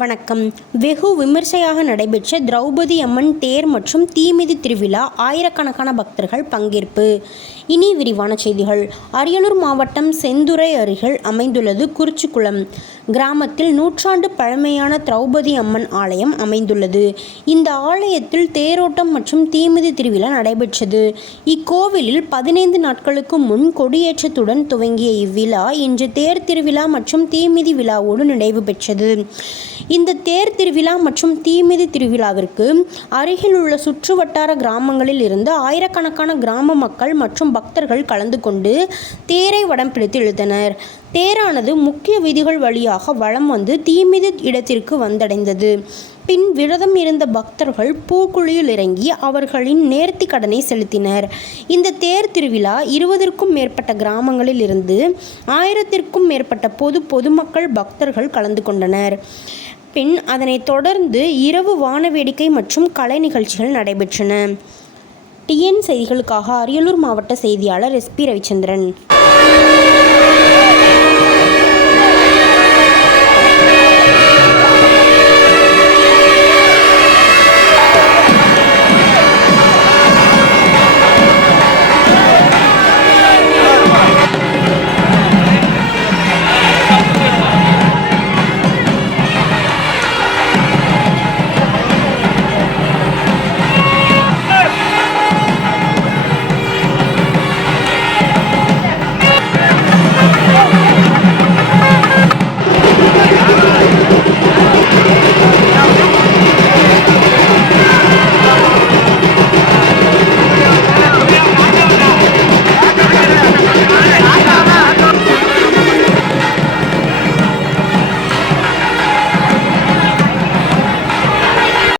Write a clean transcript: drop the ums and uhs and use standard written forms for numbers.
வணக்கம். வெகு விமர்சையாக நடைபெற்ற திரௌபதி அம்மன் தேர் மற்றும் தீமிதி திருவிழா, ஆயிரக்கணக்கான பக்தர்கள் பங்கேற்பு. இனி விரிவான செய்திகள். அரியலூர் மாவட்டம் செந்துறை அருகில் அமைந்துள்ளது குறிச்சிக்குளம் கிராமத்தில் நூற்றாண்டு பழமையான திரௌபதி அம்மன் ஆலயம் அமைந்துள்ளது. இந்த ஆலயத்தில் தேரோட்டம் மற்றும் தீமிதி திருவிழா நடைபெற்றது. இக்கோவிலில் 15 நாட்களுக்கு முன் கொடியேற்றத்துடன் துவங்கிய இவ்விழா இன்று தேர் திருவிழா மற்றும் தீமிதி விழாவோடு நிறைவு பெற்றது. இந்த தேர் திருவிழா மற்றும் தீமிதி திருவிழாவிற்கு அருகில் உள்ள சுற்றுவட்டார கிராமங்களில் இருந்து ஆயிரக்கணக்கான கிராம மக்கள் மற்றும் பக்தர்கள் கலந்து கொண்டு தேரை வடம் பிடித்து இழுத்தனர். தேரானது முக்கிய வீதிகள் வழியாக வலம் வந்து தீமிதி இடத்திற்கு வந்தடைந்தது. பின் விரதம் இருந்த பக்தர்கள் பூக்குழியில் இறங்கி அவர்களின் நேர்த்தி கடனை செலுத்தினர். இந்த தேர் திருவிழா 20க்கும் மேற்பட்ட கிராமங்களில் இருந்து 1000க்கும் மேற்பட்ட பொதுமக்கள் பக்தர்கள் கலந்து கொண்டனர். பின் அதனைத் தொடர்ந்து இரவு வானவேடிக்கை மற்றும் கலை நிகழ்ச்சிகள் நடைபெற்றன. டிஎன் செய்திகளுக்காக அரியலூர் மாவட்ட செய்தியாளர் SP ரவிச்சந்திரன்.